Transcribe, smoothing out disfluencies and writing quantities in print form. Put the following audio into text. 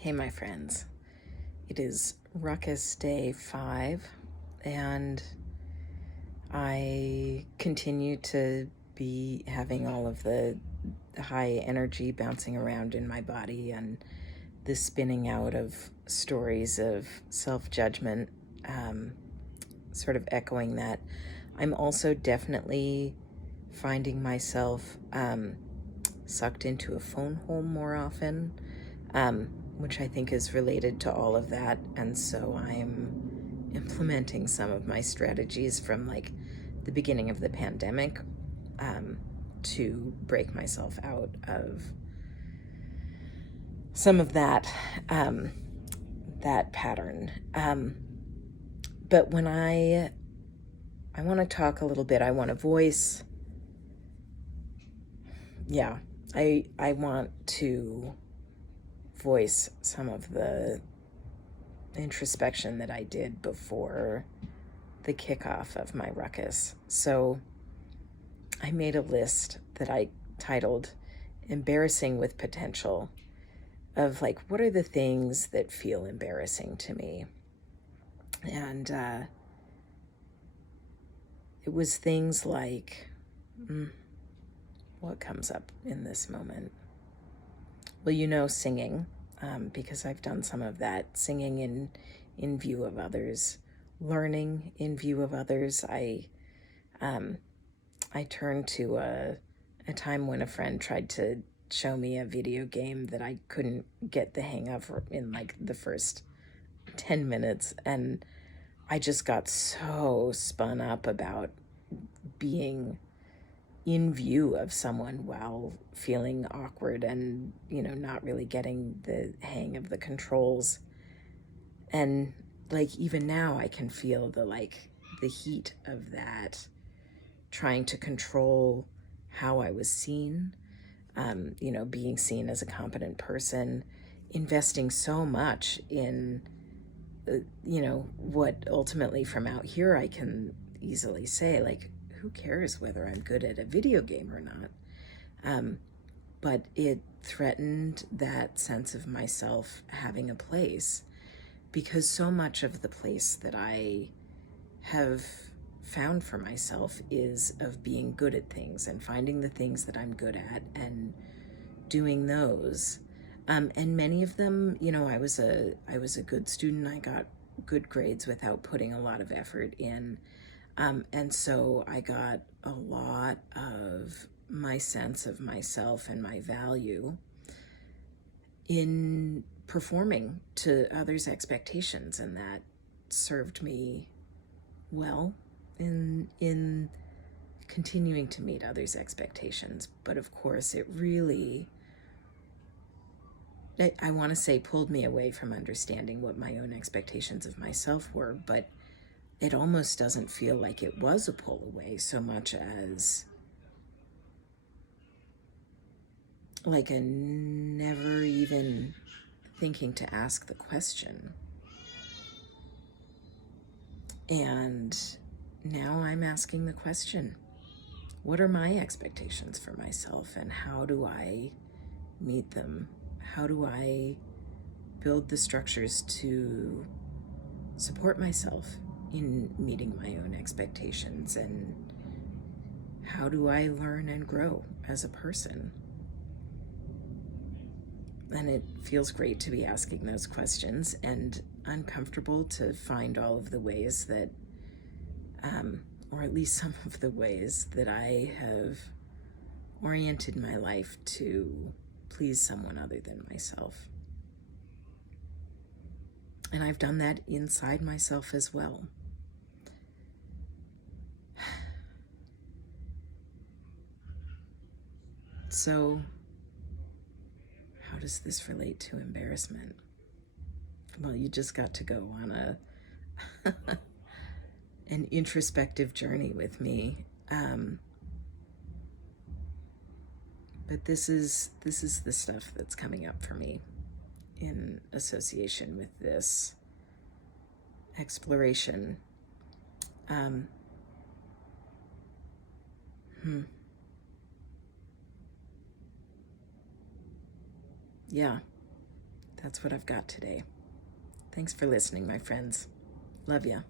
Hey, my friends. It is RUHCUS day 5, and I continue to be having all of the high energy bouncing around in my body and the spinning out of stories of self-judgment, sort of echoing that. I'm also definitely finding myself sucked into a phone hole more often, which I think is related to all of that. And so I'm implementing some of my strategies from like the beginning of the pandemic to break myself out of some of that that pattern. But when I want to talk a little bit, I want to voice, I want to voice some of the introspection that I did before the kickoff of my ruckus. So I made a list that I titled Embarrassing with Potential, of like, what are the things that feel embarrassing to me? And it was things like, what comes up in this moment? Well, singing, because I've done some of that, singing in view of others, learning in view of others. I turned to a time when a friend tried to show me a video game that I couldn't get the hang of in like the first 10 minutes. And I just got so spun up about being in view of someone while feeling awkward and, not really getting the hang of the controls. And like, even now I can feel the heat of that, trying to control how I was seen, being seen as a competent person, investing so much in, what ultimately from out here I can easily say, like, who cares whether I'm good at a video game or not? But it threatened that sense of myself having a place, because so much of the place that I have found for myself is of being good at things and finding the things that I'm good at and doing those. And many of them, I was a good student. I got good grades without putting a lot of effort in. And so I got a lot of my sense of myself and my value in performing to others' expectations, and that served me well in continuing to meet others' expectations. But of course, it really, I want to say, pulled me away from understanding what my own expectations of myself were, but it almost doesn't feel like it was a pull away so much as like a never even thinking to ask the question. And now I'm asking the question, what are my expectations for myself, and how do I meet them? How do I build the structures to support myself in meeting my own expectations? And how do I learn and grow as a person? And it feels great to be asking those questions, and uncomfortable to find all of the ways that, or at least some of the ways that I have oriented my life to please someone other than myself. And I've done that inside myself as well. So, how does this relate to embarrassment? Well, you just got to go on an introspective journey with me. But this is the stuff that's coming up for me in association with this exploration. Yeah, That's what I've got today. Thanks for listening, my friends. Love ya.